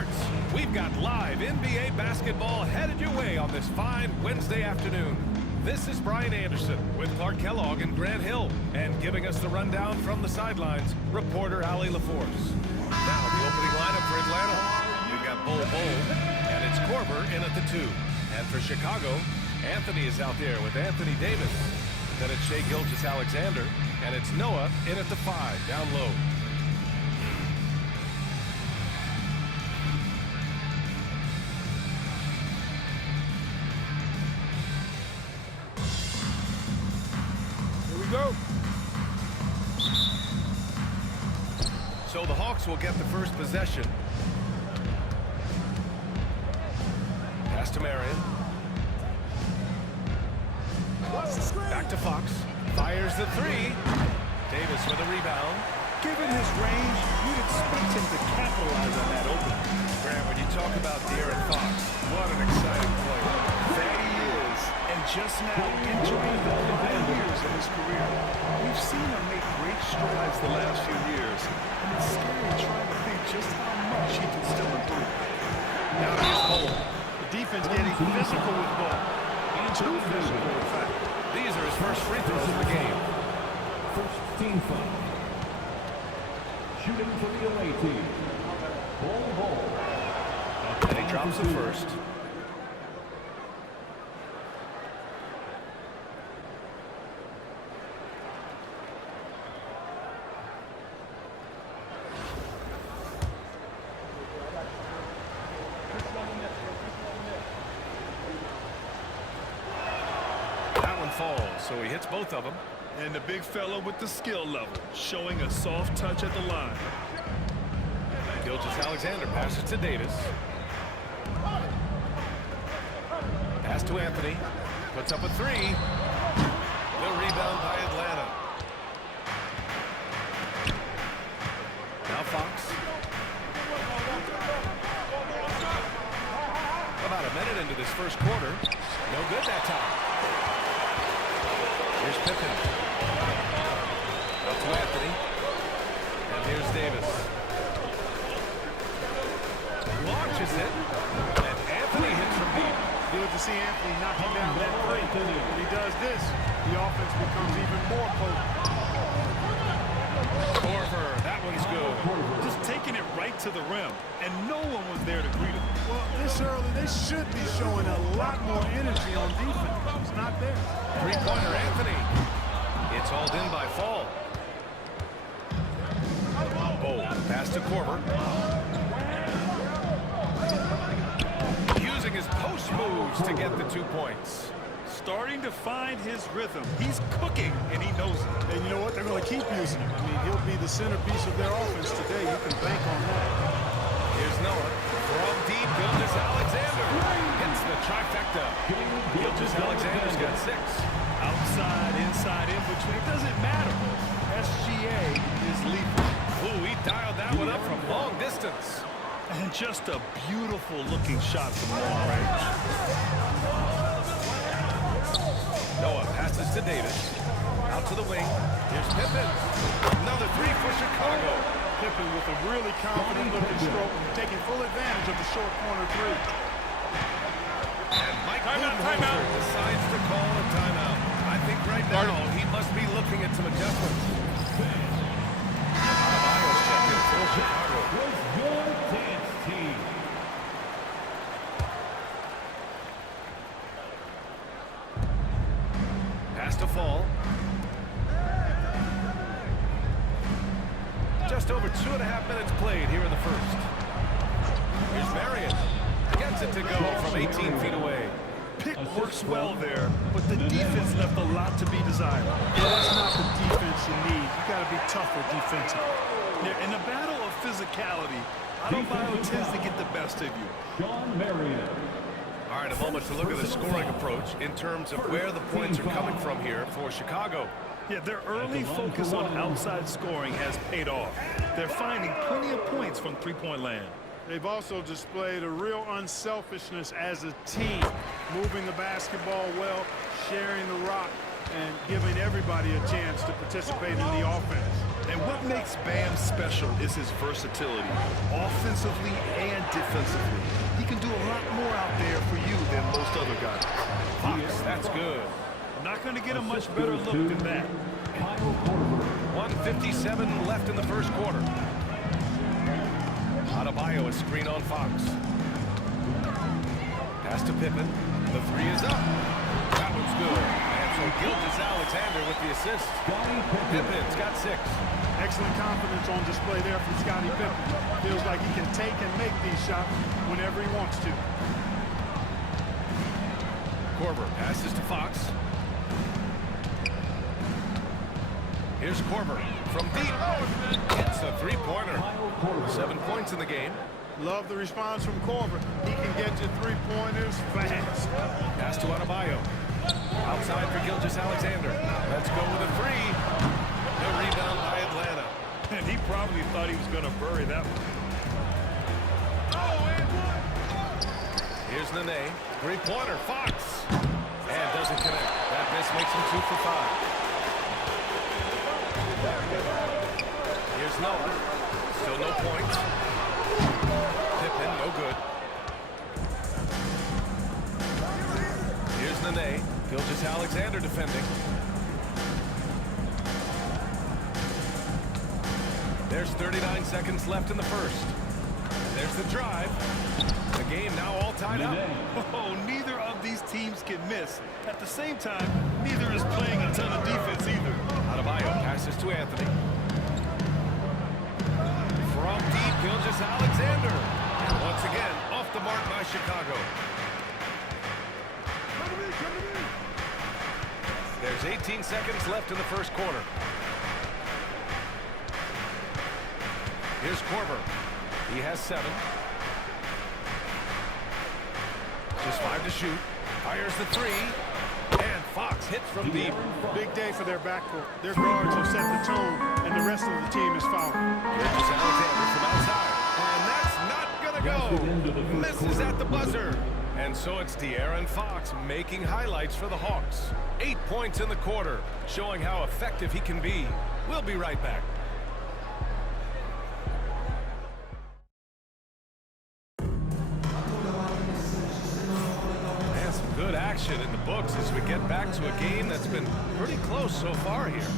Sports. We've got live NBA basketball headed your way on this fine Wednesday afternoon. This is Brian Anderson with Clark Kellogg and Grant Hill. And giving us the rundown from the sidelines, reporter Allie LaForce. Now the opening lineup for Atlanta. We've got Bol and it's Korver in at the 2. And for Chicago, Anthony is out there with Anthony Davis. Then it's Shai Gilgeous-Alexander. And it's Noah in at the 5, down low. Go. So the Hawks will get the first possession. Pass to Marion. Back to Fox. Fires the 3. Davis with a rebound. Given his range, you'd expect him to capitalize on that opening. Grant, when you talk about De'Aaron Fox, what an exciting player. That he is. And just now entering the final years of his career. We've seen him make great strides the last few years, and it's scary trying to think just how much he can still improve. Now here's Bol. The defense getting physical with Bol. And too physical, in fact. These are his first free throws of the game. First team foul. Shooting for the away team. Bol. And he drops the first. Falls, so he hits both of them. And the big fella with the skill level, showing a soft touch at the line. Gilgeous-Alexander passes to Davis. Pass to Anthony. Puts up a 3. The rebound by Atlanta. Now Fox. About a minute into this first quarter. No good that time. Here's Pippen. Out to Anthony. And here's Davis. Launches it. And Anthony hits from deep. Good to see Anthony knocking down that three. When he does this, the offense becomes even more potent. Korver, that one's good. Just taking it right to the rim, and no one was there to greet him. Well, this early, they should be showing a lot more energy on defense. It's not there. Three-pointer Anthony. It's hauled in by Fall. Oh, pass to Korver. Using his post moves to get the 2 points. Starting to find his rhythm. He's cooking, and he knows it. And you know what? They're going to keep using him. I mean, he'll be the centerpiece of their offense today. You can bank on that. Here's Noah. From deep, Gilgeous-Alexander. Hits the trifecta. Gilgeous-Alexander's got 6. Outside, inside, in between. It doesn't matter. SGA is lethal. Ooh, he dialed that one up from long distance. And just a beautiful looking shot from long range. Noah passes to Davis. Out to the wing. Here's Pippen. Another 3 for Chicago. Pippen with a really confident looking stroke, taking full advantage of the short corner 3. And Mike Budenholzer decides to call a timeout. I think right now he must be looking at some adjustments. Adebayo's checked in for Chicago. Your dance team. Pass to Fall. Just over 2.5 minutes played here in the first. Here's Marion. Gets it to go from 18 feet away. Pick works well there, but the defense left a lot to be desired. Yeah, that's not the defense you need. You got to be tougher defensively. Yeah, in a battle of physicality, Adebayo tends to get the best of you. Sean Marion. All right, a moment to look at the scoring approach in terms of where the points are coming from here for Chicago. Yeah, their early focus on outside scoring has paid off. They're finding plenty of points from three-point land. They've also displayed a real unselfishness as a team, moving the basketball well, sharing the rock, and giving everybody a chance to participate in the offense. And what makes Bam special is his versatility, offensively and defensively. He can do a lot more out there for you than most other guys. Fox, that's good. Not going to get a much better look than that. 1:57 left in the first quarter. Adebayo, a screen on Fox. Pass to Pippen. The three is up. That one's good. And so Gilgeous-Alexander with the assist. Pippen's got 6. Excellent confidence on display there from Scottie Pippen. Feels like he can take and make these shots whenever he wants to. Korver passes to Fox. Here's Korver from deep. Hits a three-pointer. 7 points in the game. Love the response from Korver. He can get you three-pointers fast. Pass to Adebayo. Outside for Gilgeous-Alexander. Let's go with a three. No rebound by Atlanta. And he probably thought he was going to bury that one. Here's Nene. Three-pointer. Fox. And doesn't connect. That miss makes him 2 for 5. Here's Noah. Still no points. Pippen, no good. Here's Nene. Gilgeous-Alexander defending. There's 39 seconds left in the first. There's the drive. The game now all tied up. Oh, neither of these teams can miss. At the same time, neither is playing a ton of defense either. Adebayo passes to Anthony. From deep, Gilgeous-Alexander. And once again, off the mark by Chicago. There's 18 seconds left in the first quarter. Here's Korver. He has 7. Just 5 to shoot. Fires the three. And Fox hits from deep. Big day for their backcourt. Their guards have set the tone, and the rest of the team is fouling. Gilgeous-Alexander from outside. And that's not going to go. Misses at the buzzer. And so it's De'Aaron Fox making highlights for the Hawks. 8 points in the quarter, showing how effective he can be. We'll be right back. Good action in the books as we get back to a game that's been pretty close so far here.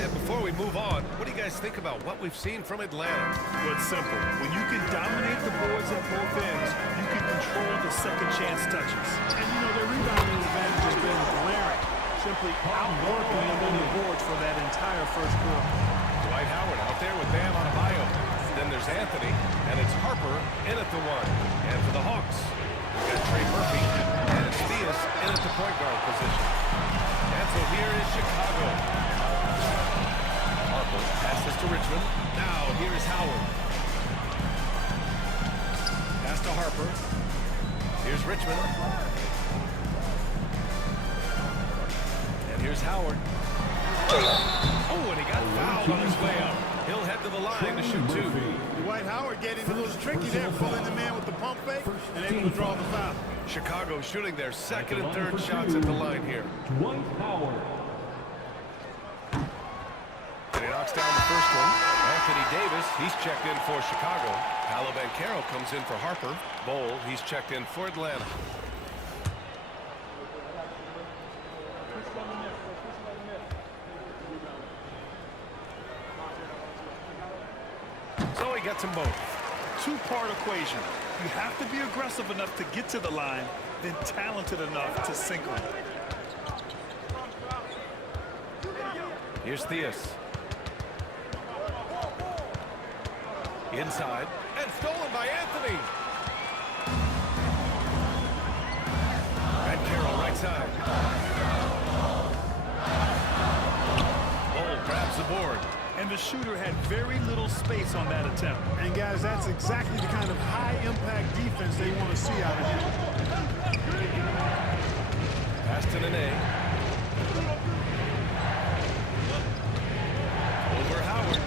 And before we move on, what do you guys think about what we've seen from Atlanta? Well, it's simple. When you can dominate the boards at both ends, you can control the second chance touches. And, you know, their rebounding advantage has been glaring. Simply outworking them on the boards for that entire first quarter. Dwight Howard out there with Bam Adebayo. Then there's Anthony, and it's Harper in at the 1. And for the Hawks, we've got Trey Murphy, and it's Theus in at the point guard position. And so here is Chicago. Harper passes to Richmond. Now here is Howard. Pass to Harper. Here's Richmond. And here's Howard. Oh, and he got fouled on his way up. He'll head to the line to shoot 2. Dwight Howard getting a little tricky there, pulling the man with the pump fake and able to draw the foul. Chicago shooting their second and third shots at the line here. Dwight Howard. And he knocks down the first one. Anthony Davis, he's checked in for Chicago. Paolo Banchero comes in for Harper. Bowl, he's checked in for Atlanta. So he gets them both. Two-part equation. You have to be aggressive enough to get to the line, then talented enough to sink them. Here's Theus. Inside. And stolen by Anthony. And Carroll right side. Bowl grabs the board. And the shooter had very little space on that attempt. And guys, that's exactly the kind of high-impact defense they want to see out of him. Pass to Nene. Over Howard.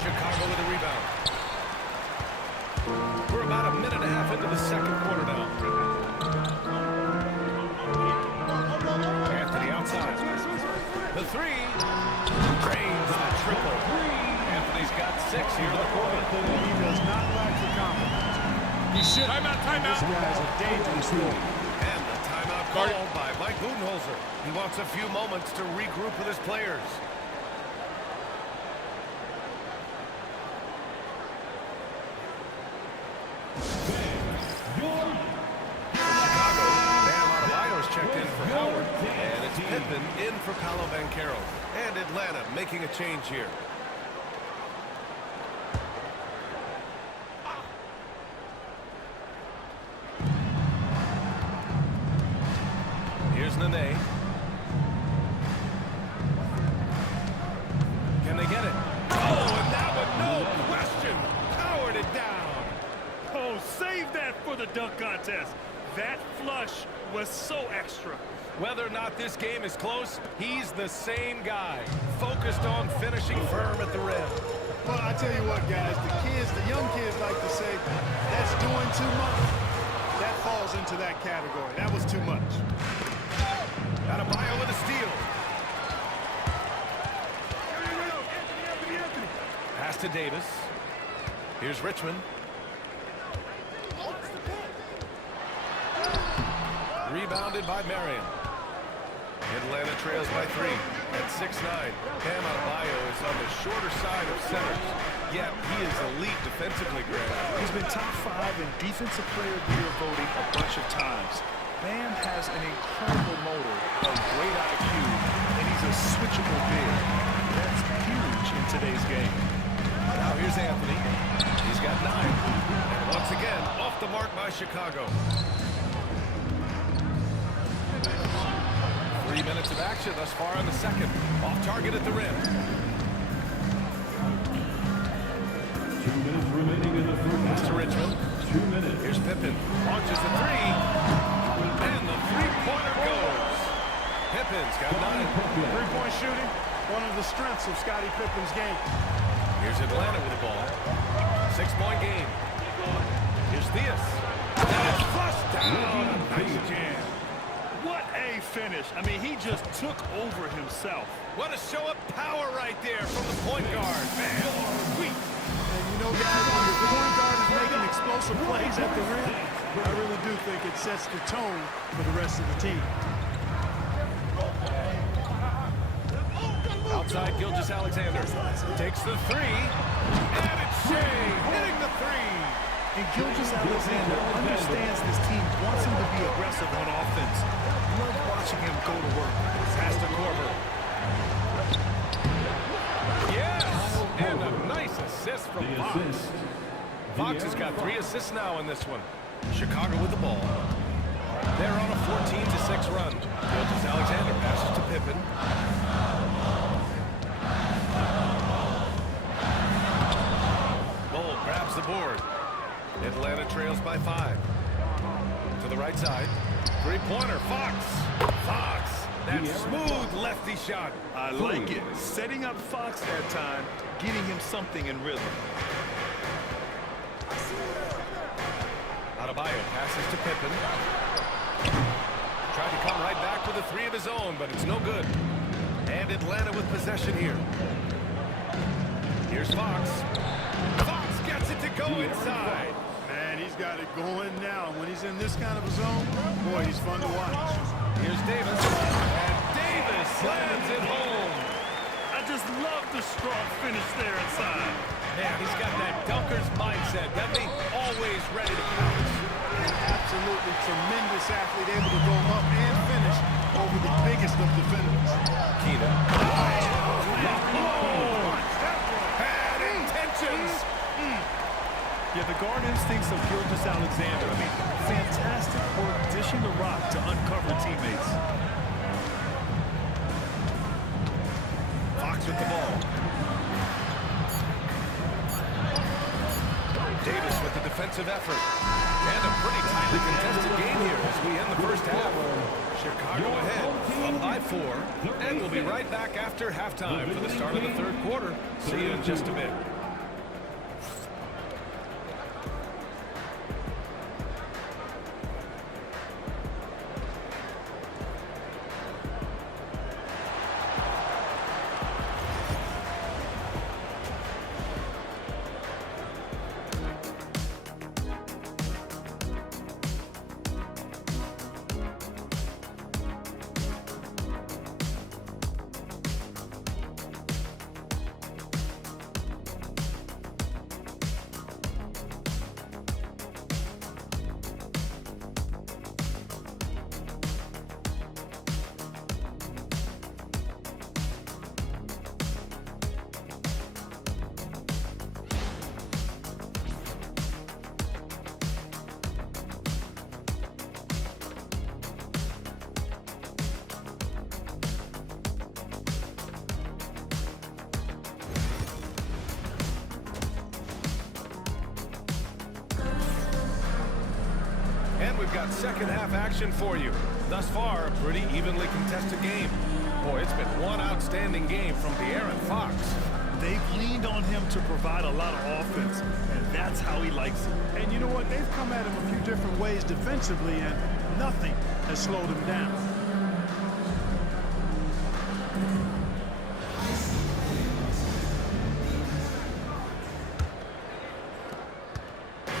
Chicago with a rebound. We're about a minute and a half into the second quarter now. Anthony outside. The three. Drains the triple. Anthony's got 6 here in the quarter. He does not lack the confidence. He should. Timeout, timeout. This guy's a dangerous lead. And the timeout called by Mike Budenholzer. He wants a few moments to regroup with his players. Chicago, Bam Adebayo's checked in for Howard. And it's Pippen in for Paolo Banchero. And Atlanta making a change here. Here's Nene. Can they get it? Oh, and that one, no question, powered it down. Oh, save that for the dunk contest. That flush was so extra. Whether or not this game is close, he's the same guy, focused on finishing firm at the rim. Well, I tell you what, guys, the young kids like to say, that's doing too much. That falls into that category. That was too much. Adebayo with a steal. Pass to Davis. Here's Richmond. Rebounded by Marion. Atlanta trails by 3 at 6'9". Bam Adebayo is on the shorter side of centers, yet he is elite defensively, Grant. He's been top 5 in Defensive Player of the Year voting a bunch of times. Bam has an incredible motor, a great IQ, and he's a switchable big. That's huge in today's game. Now here's Anthony. He's got 9. And once again, off the mark by Chicago. 3 minutes of action thus far in the second. Off target at the rim. 2 minutes remaining in the first Pass to half. Richmond. 2 minutes. Here's Pippen. Launches the 3. And the three-pointer goes. Pippen's got 9. Three-point shooting, one of the strengths of Scottie Pippen's game. Here's Atlanta with the ball. 6-point game. Here's Theus. And it's flushed down. Nice jam. What a finish. I mean, he just took over himself. What a show of power right there from the point guard. Man, sweet. And you know, guys, when your point guard is making explosive plays at the rim, I really do think it sets the tone for the rest of the team. Outside, Gilgeous-Alexander takes the 3. And it's Shea hitting the 3. And Gilgeous-Alexander understands this team wants him to be aggressive on offense. Love watching him go to work. Pass to Korver. Yes! And a nice assist from The Fox. assist. Fox has got 3 assists now in this one. Chicago with the ball. They're on a 14-6 run. Gilgeous-Alexander passes to Pippen. Bull grabs the board. Atlanta trails by 5. To the right side. Three-pointer, Fox. Fox. That smooth lefty shot. I like it. Setting up Fox that time, getting him something in rhythm. Adebayo passes to Pippen. Tried to come right back with a 3 of his own, but it's no good. And Atlanta with possession here. Here's Fox. Fox gets it to go inside. Man, he's got it going now. When he's in this kind of a zone, boy, he's fun to watch. Here's Davis. And Davis slams it home. I just love the strong finish there inside. Man, he's got that dunker's mindset, doesn't he? Always ready to pounce. An absolutely tremendous athlete, able to go up and finish over the biggest of defenders. Keenan. Bad intentions. Yeah, the guard instincts of Gilgeous-Alexander. I mean, fantastic work dishing the rock to uncover teammates. Fox with the ball. Davis with the defensive effort. And a pretty tightly contested game here as we end the first half. Chicago ahead, up by 4. And we'll be right back after halftime for the start of the third quarter. See you in just a bit. we've got second half action for you. Thus far, a pretty evenly contested game. Boy, it's been one outstanding game from De'Aaron Fox. They've leaned on him to provide a lot of offense, and that's how he likes it. And you know what? They've come at him a few different ways defensively, and nothing has slowed him down.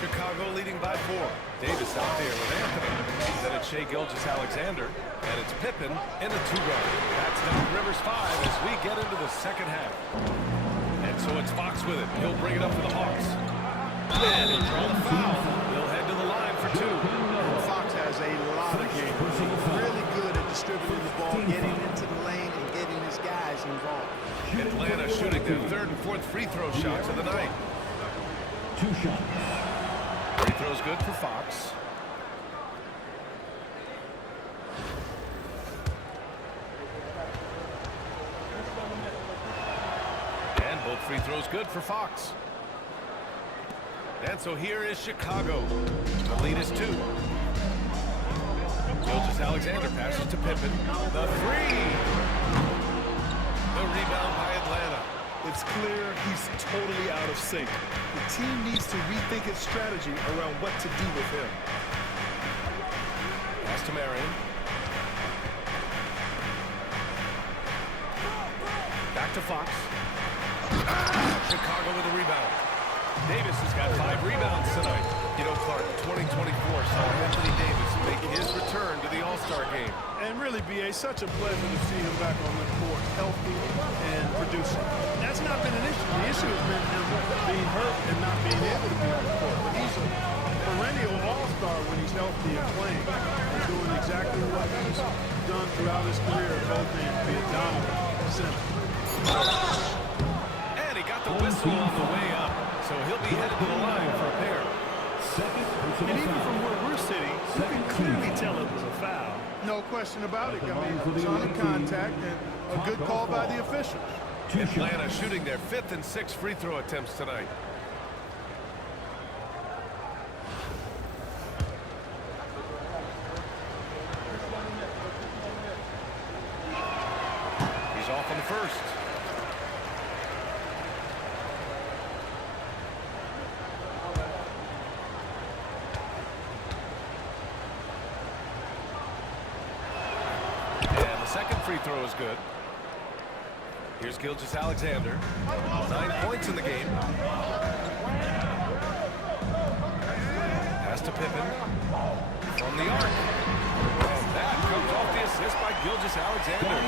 Chicago leading by 4. Davis out there with Anthony. Then it's Shai Gilgeous-Alexander, and it's Pippen in the 2-guard. That's Doc Rivers 5 as we get into the second half. And so it's Fox with it. He'll bring it up for the Hawks. And he'll draw the foul. He'll head to the line for 2. Fox has a lot of game. He's really good at distributing the ball, getting into the lane, and getting his guys involved. Atlanta shooting their 3rd and 4th free throw shots of the night. 2 shots. Free throw's good for Fox. And both free throws good for Fox. And so here is Chicago. The lead is 2. Gilgeous-Alexander passes to Pippen. The 3. The rebound by Atlanta. It's clear he's totally out of sync. The team needs to rethink its strategy around what to do with him. Pass to Marion. Back to Fox. Chicago with a rebound. Davis has got 5 rebounds tonight. You know, Clark, 2024 saw Anthony Davis make his return to the All-Star game. And really, B.A., such a pleasure to see him back on the court, healthy and producing. That's not been an issue. The issue has been him being hurt and not being able to be on the court. But he's a perennial all-star when he's healthy and playing. He's doing exactly what he's done throughout his career at both ends, be a dominant center. And he got the whistle on the way up, so he'll be headed to the line for a pair. And even from where we're sitting, you can clearly tell it was a foul. No question about it. I mean, it's on contact and a good call by the officials. Atlanta shooting their 5th and 6th free throw attempts tonight. He's off on the first. And the second free throw is good. Here's Gilgeous-Alexander. 9 points in the game. Pass to Pippen. From the arc. And that comes off the assist by Gilgeous-Alexander.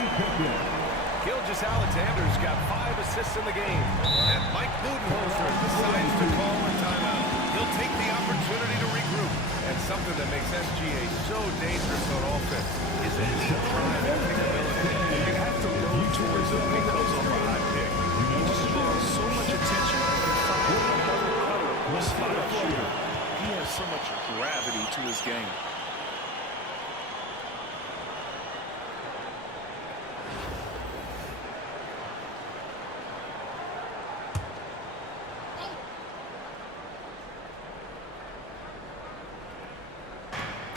Gilgeous-Alexander's got 5 assists in the game. And Mike Budenholzer decides to call a timeout. He'll take the opportunity to regroup. And something that makes SGA so dangerous on offense is his drive and capability. You have to run towards him when he comes off a high pick. He just draws so much attention and finds another cutter or spot up shooter. He has so much gravity to his game.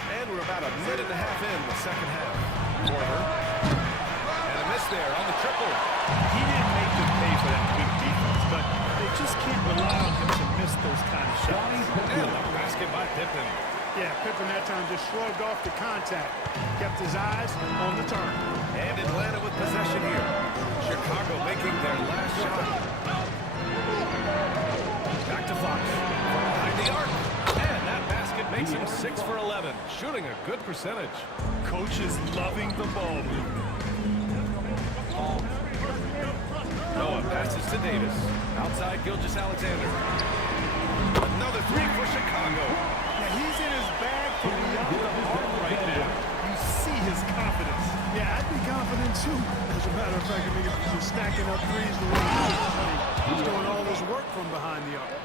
And we're about a minute and a half in the second half. Korver. And a miss there on the triple. He didn't make them pay for that weak defense, but they just can't rely on him to miss those kind of shots. And the basket by Pippen. Yeah, Pippen that time just shrugged off the contact, kept his eyes on the turn. And Atlanta with possession here. Chicago making their last shot. Back to Fox. From behind the arc. And that basket makes him 6 for 11. Shooting a good percentage. Coach is loving the ball movement. Noah passes to Davis. Outside Gilgeous-Alexander. Another 3 for Chicago. Yeah, he's in his bag from beyond the arc right now. You see his confidence. Yeah, I'd be confident too. As a matter of fact, I mean, if he's stacking up threes the way he's doing all this work from behind the arc.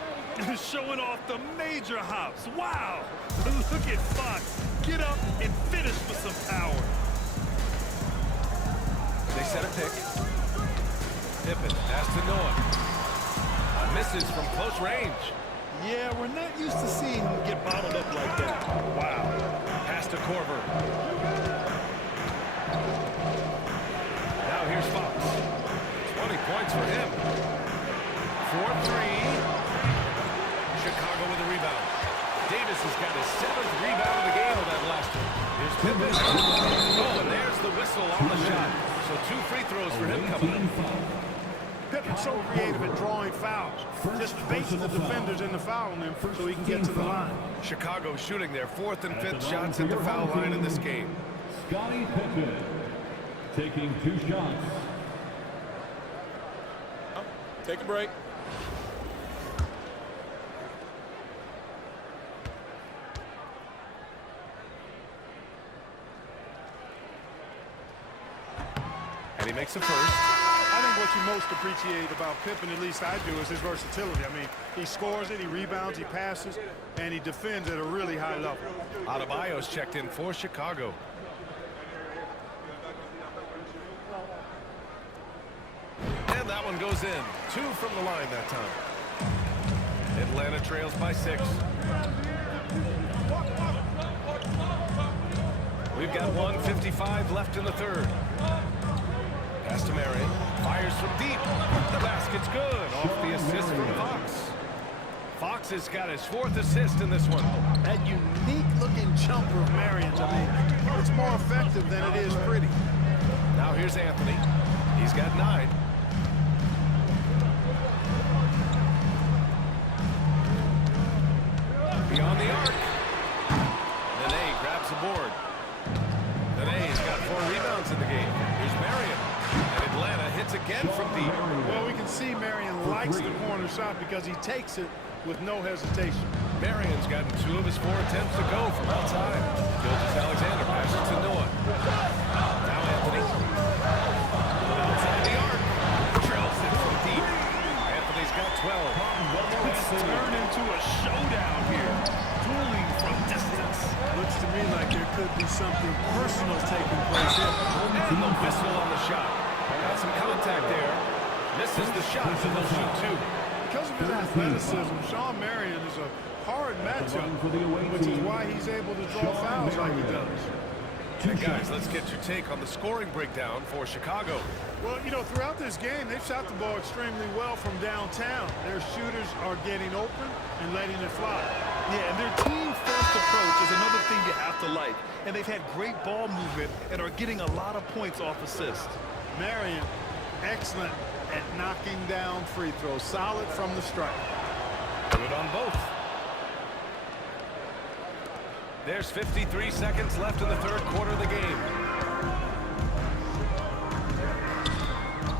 Showing off the major hops. Wow! Look at Fox. Get up and finish with some power. They set a pick. Pippen pass to Noah. Misses from close range. Yeah, we're not used to seeing him get bottled up like that. Wow. Corver. Now here's Fox. 20 points for him. 4-3. Chicago with a rebound. Davis has got his 7th rebound of the game on that last one. Here's Pippen. Oh, and there's the whistle on the shot. So 2 free throws for him coming up. Pippen's so creative at drawing fouls. Just baits the defenders into fouling him so he can get to the line. Chicago shooting their 4th and 5th shots at the foul line in this game. Scottie Pippen taking 2 shots. Take a break. And he makes a first. I think what you most appreciate about Pippen, at least I do, is his versatility. I mean, he scores it, he rebounds, he passes, and he defends at a really high level. Adebayo's checked in for Chicago. And that one goes in. 2 from the line that time. Atlanta trails by 6. We've got 1:55 left in the third. Pass to Marion. Fires from deep. The basket's good. Off the assist from Fox. Fox has got his 4th assist in this one. That unique-looking jumper of Marion's, I mean, it's more effective than it is pretty. Now here's Anthony. He's got 9. Beyond the arc. Nene grabs the board. Nene's got 4 rebounds in the game. Here's Marion. And Atlanta hits again from deep. Well, we can see Marion likes the corner shot because he takes it with no hesitation. Marion's gotten 2 of his 4 attempts to go from outside. Gilgeous-Alexander passes to Noah. Now Anthony. Outside the arc. Drills it from deep. Anthony's got 12. It's turned into a showdown here. Dueling from distance. Looks to me like there could be something personal taking place here. And the whistle on the shot. Got some contact there. Misses the shot, and they'll shoot 2. Because of his athleticism, Sean Marion is a hard matchup, which is why he's able to draw fouls like he does. And guys, let's get your take on the scoring breakdown for Chicago. Well, you know, throughout this game, they've shot the ball extremely well from downtown. Their shooters are getting open and letting it fly. Yeah, and their team-first approach is another thing you have to like. And they've had great ball movement and are getting a lot of points off assist. Marion, excellent at knocking down free throws. Solid from the stripe. Good on both. There's 53 seconds left in the third quarter of the game.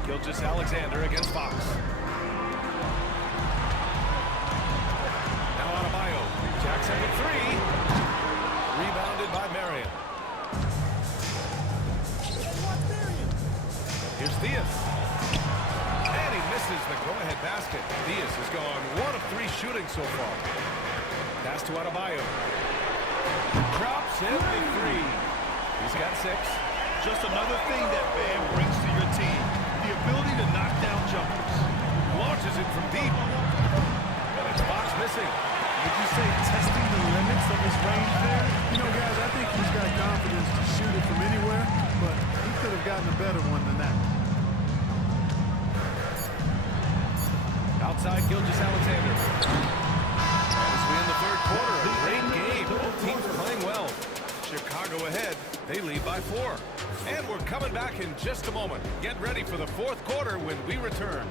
Gilgeous-Alexander against Fox. Now Adebayo. Jackson with 3. Rebounded by Marion. Here's Diaz. And he misses the go-ahead basket. Diaz has gone 1 of 3 shooting so far. Pass to Adebayo. Drops in the 3. He's got 6. Just another thing that Bam brings to your team. The ability to knock down jumpers. Launches it from deep. And it's Fox missing. Would you say testing the limits of his range there? You know, guys, I think he's got confidence to shoot it from anywhere, but he could have gotten a better one than that. Outside Gilgeous-Alexander. As we in the third quarter, a great game. Both teams playing well. Chicago ahead. They lead by 4. And we're coming back in just a moment. Get ready for the fourth quarter when we return.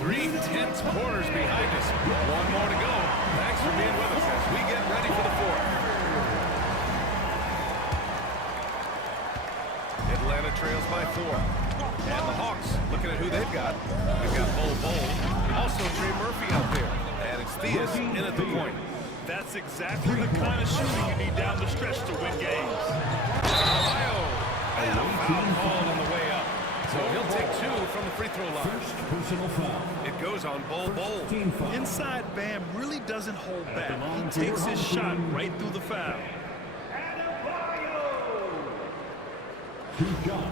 Three tense quarters behind us. 1 more to go. Thanks for being with us as we get ready for the fourth. Atlanta trails by 4. And the Hawks, looking at who they've got. We've got Bol. Also Trey Murphy out there. And it's Diaz in at the point. That's exactly the kind of shooting you need down the stretch to win games. Ohio. And a foul called on the way up. So he'll take 2 from the free throw line. First personal foul. It goes on Bol. Team foul. Inside, Bam really doesn't hold back. He takes his shot right through the foul. 2 shots.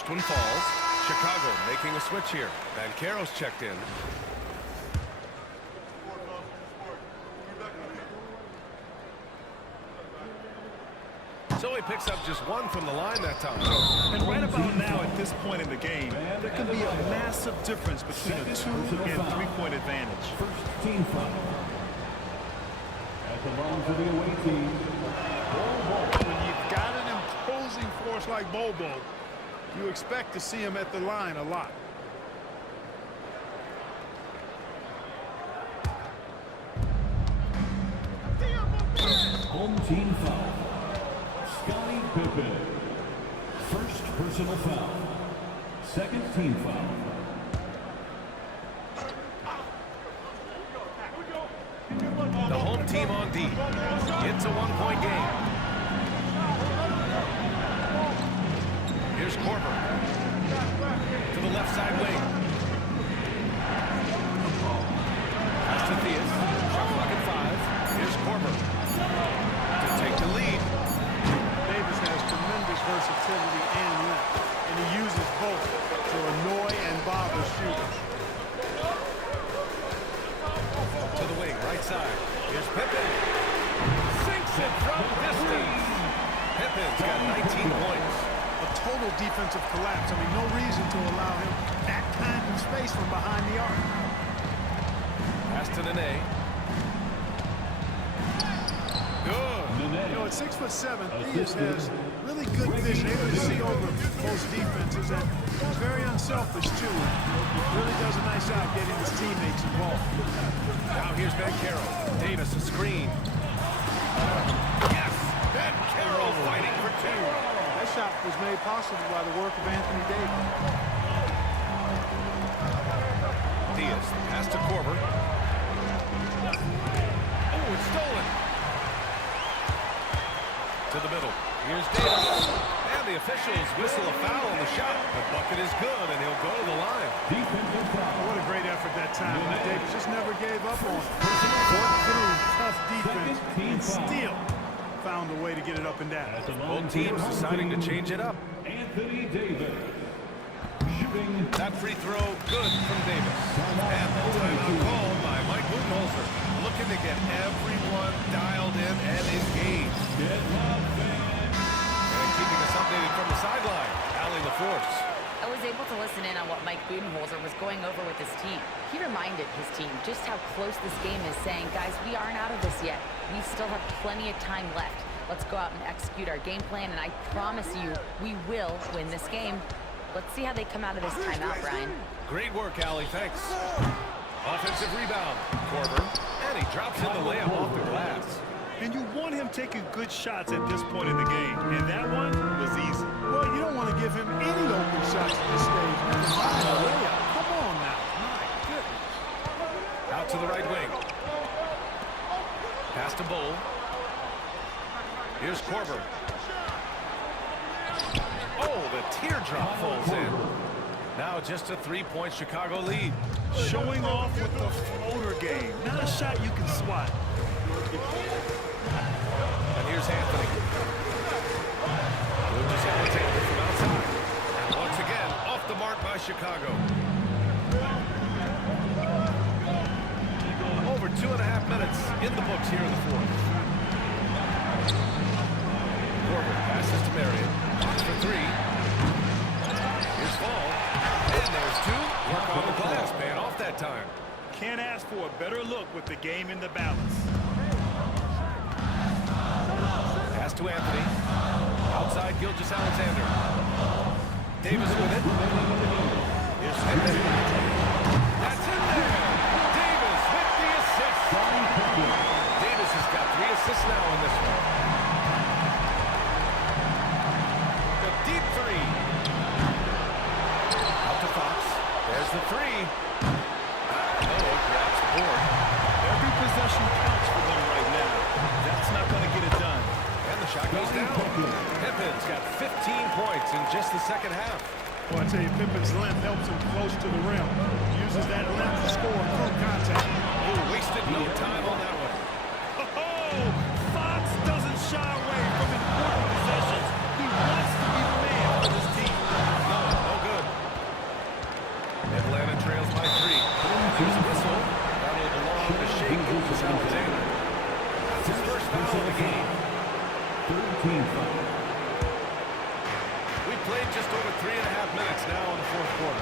First one falls. Chicago making a switch here. Banchero's checked in. So he picks up just one from the line that time. And right about now, at this point in the game, there can be a massive difference between a 2- and 3-point advantage. First team foul. At the line for the away team. When you've got an imposing force like Bobo, you expect to see him at the line a lot. Home team foul. Scottie Pippen. First personal foul. Second team foul. The home team on D. It's a one-point game. Here's Korver. To the left side wing. Pass to Theus. Shot clock at 5. Here's Korver. To take the lead. Davis has tremendous versatility and length, and he uses both to annoy and bother shooters. To the wing, right side. Here's Pippen. Sinks it from distance. Pippen's got 19 points. A total defensive collapse. I mean, no reason to allow him that kind of space from behind the arc. Pass to Nene. Good. You know, at 6'7", Theus has really good vision, able to see over most defenses, and he's very unselfish too. Really does a nice job getting his teammates involved. Now here's Banchero. Davis a screen. Yes! Banchero fighting for 2. That shot was made possible by the work of Anthony Davis. Theus, pass to Korver. Oh, it's stolen. To the middle. Here's Davis. And the officials whistle a foul on the shot. The bucket is good, and he'll go to the line. Defensive foul. What a great effort that time. Davis just never gave up on it. Worked through tough defense and still found a way to get it up and down. At the line Both teams deciding to change it up. Anthony Davis. Shooting. That free throw, good from Davis. And the timeout called by Mike Budenholzer. Looking to get everyone dialed in and engaged. And keeping us updated from the sideline, Allie LaForce. I was able to listen in on what Mike Budenholzer was going over with his team. He reminded his team just how close this game is, saying, guys, we aren't out of this yet. We still have plenty of time left. Let's go out and execute our game plan, and I promise you, we will win this game. Let's see how they come out of this timeout, Brian. Great work, Allie. Thanks. Offensive rebound. Korver. And he drops in the layup off the glass. And you want him taking good shots at this point in the game. And that one was easy. Well, you don't want to give him any open shots at this stage. Come on now. My goodness. Out to the right wing. Pass to Bull. Here's Korver. Oh, the teardrop falls in. Now just a 3-point Chicago lead. Showing off with the floater game. Not a shot you can swat. And here's Anthony. Lucas Alexander from outside. And once again, off the mark by Chicago. Over 2.5 minutes in the books here in the fourth. Korver passes to Marion. For 3. Here's Fall. And there's 2. Work on the glass, paying off that time. Can't ask for a better look with the game in the balance. Pass to Anthony. Outside Gilgeous Alexander. Davis with it. Here's Pippen. That's in there. Davis with the assist. Davis has got 3 assists now in this one. The deep 3. Out to Fox. There's the 3. Noah grabs the board. Every possession counts for them right now. That's not going to get it done. And the shot goes down. Pippen's got 15 points in just the second half. Well, I tell you, Pippen's length helps him close to the rim. Uses that length to score through contact. Oh, wasted no time on that one. Oh, Fox doesn't shy away from important possessions. He wants to be the man for this team. Noah Gilgeous-Alexander. That's his first foul of the game. Third team foul. We've played just over 3.5 minutes now in the fourth quarter.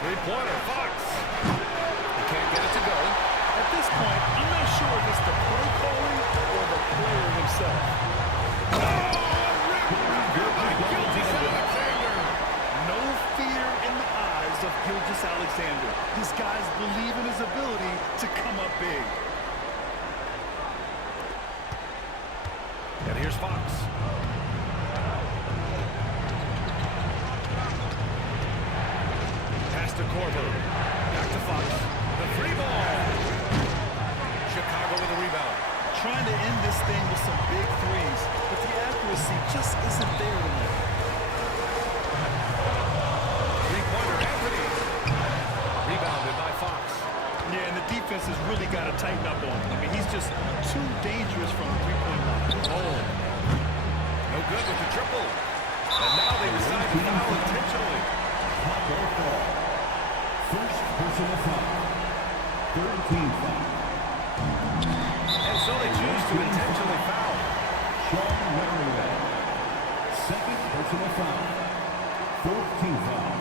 Three-pointer, Fox. He can't get it to go. At this point, I'm not sure if it's the play calling or the player himself. By Gilgeous-Alexander. No fear in the eyes of Gilgeous-Alexander. His guys believe in his ability to come up big. And here's Fox. Pass to Corver. Back to Fox. The free ball. Chicago with a rebound. Trying to end this thing with some big threes, but the accuracy just isn't there tonight. Three-pointer, Anthony. Rebounded by Fox. Yeah, and the defense has really got to tighten up on him. I mean, he's just too dangerous from the three-point line. Oh. No good with the triple. And now they decide to foul intentionally. First personal foul. Third team foul. And so they choose to intentionally foul. Sean Merriweather. Second personal foul. Fourth team foul.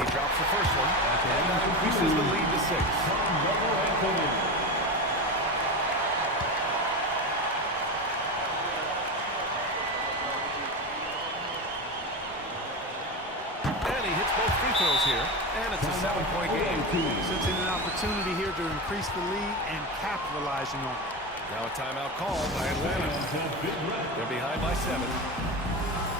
He drops the first one, and that increases the lead to 6. And he hits both free throws here, and it's a 7-point game. Sensing an opportunity here to increase the lead and capitalizing on it. Now a timeout called by Atlanta. They're behind by 7.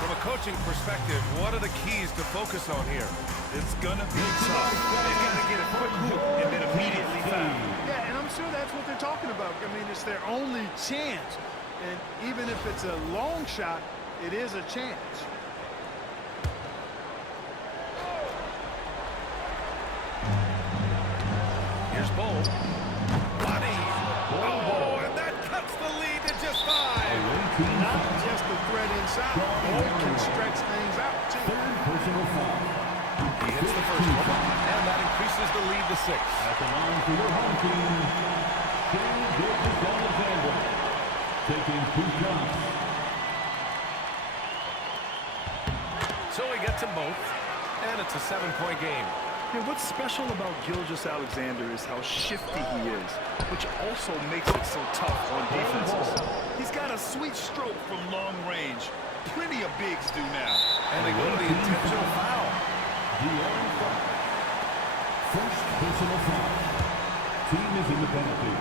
From a coaching perspective, what are the keys to focus on here? It's going to be tough. They've got to get a quick hoop and then immediately foul. Yeah, and I'm sure that's what they're talking about. I mean, it's their only chance. And even if it's a long shot, it is a chance. Here's Bull. Body. Oh, and that cuts the lead to just 5. Not just the threat inside. Bull can stretch things out, too. Third personal foul. He hits the first one, and that increases the lead to 6. At the line for your home team, Gilgeous-Alexander. Taking 2 shots. So he gets them both, and it's a 7-point game. And what's special about Gilgeous-Alexander is how shifty he is, which also makes it so tough on defenses. He's got a sweet stroke from long range. Plenty of bigs do now. And they go to the intentional foul. First personal foul. Team is in the penalty.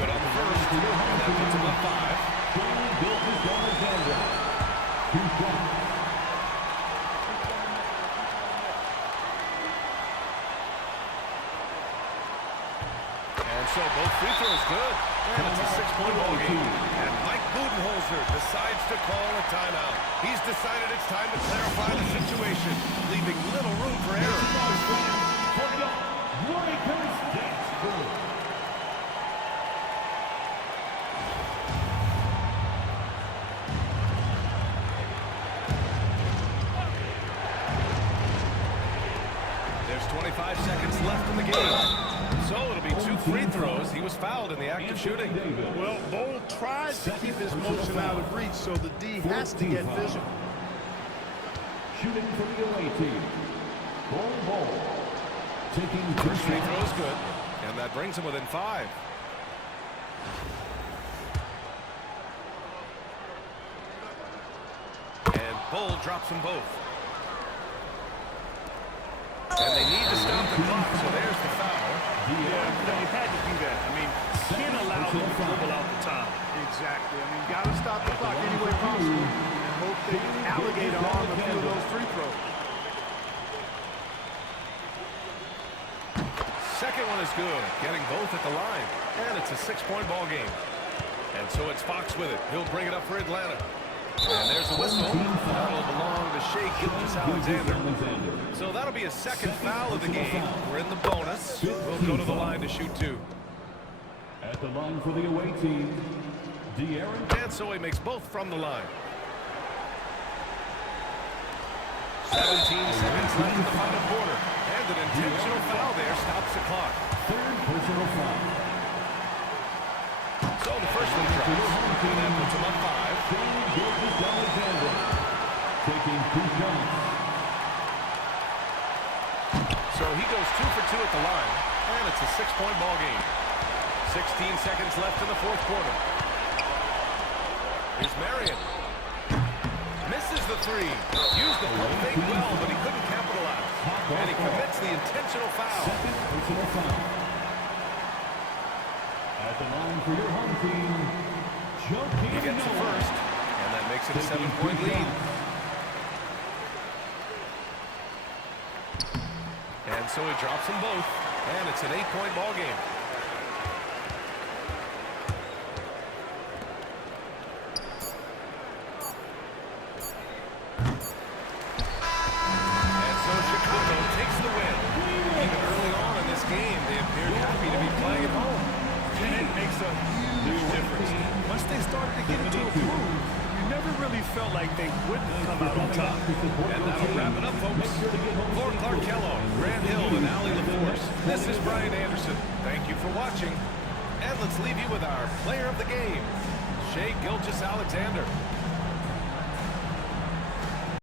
Good on the first, and that puts him up 5. Gilgeous-Alexander. 2 shots. So both free throws good. And it's a 6-point ball game. And Mike Budenholzer decides to call a timeout. He's decided it's time to clarify the situation, leaving little room for error. There's 25 seconds left in the game. So it'll be 2 free throws. He was fouled in the act of shooting. Well, Bull tries to keep his motion out of reach, so the D has to get physical. Shooting for the away team. Bull. Taking First free throw is good, and that brings him within 5. And Bull drops them both. And they need to stop the clock, so there's the foul. Yeah, they had to do that. I mean, can't allow them to dribble out the time. Exactly. I mean, got to stop the clock any way possible and hope they can alligator on a few of those free throws. Second one is good, getting both at the line. And it's a 6-point ball game. And so it's Fox with it. He'll bring it up for Atlanta. And there's the whistle. That'll belong to Shea Gilgeous-Alexander. So that'll be a second foul of the game. We're in the bonus. We'll go to the line to shoot 2. At the line for the away team, De'Aaron. And so he makes both from the line. 17 seconds left in the final quarter. And an intentional foul there stops the clock. Third personal foul. So the first one drops, and that puts him up 5. Alexander taking 2 shots. So he goes 2 for 2 at the line, and it's a 6-point ball game. 16 seconds left in the fourth quarter. Here's Marion. Misses the 3. Used the pump fake well, but he couldn't capitalize. And he commits the intentional foul. Second personal foul. At the line for your home team, He gets the first, and that makes it a 7-point lead. And so he drops them both, and it's an 8-point ball game. And so Chicago takes the win. Even early on in this game, they appeared happy to be playing at home. And it makes a huge difference. Once they started to get into a groove, you never really felt like they wouldn't come out on top. And that'll wrap it up, folks. For Clark Kellogg, Grant Hill, and Allie LaForce, this is Brian Anderson. Thank you for watching. And let's leave you with our player of the game, Shai Gilgeous-Alexander.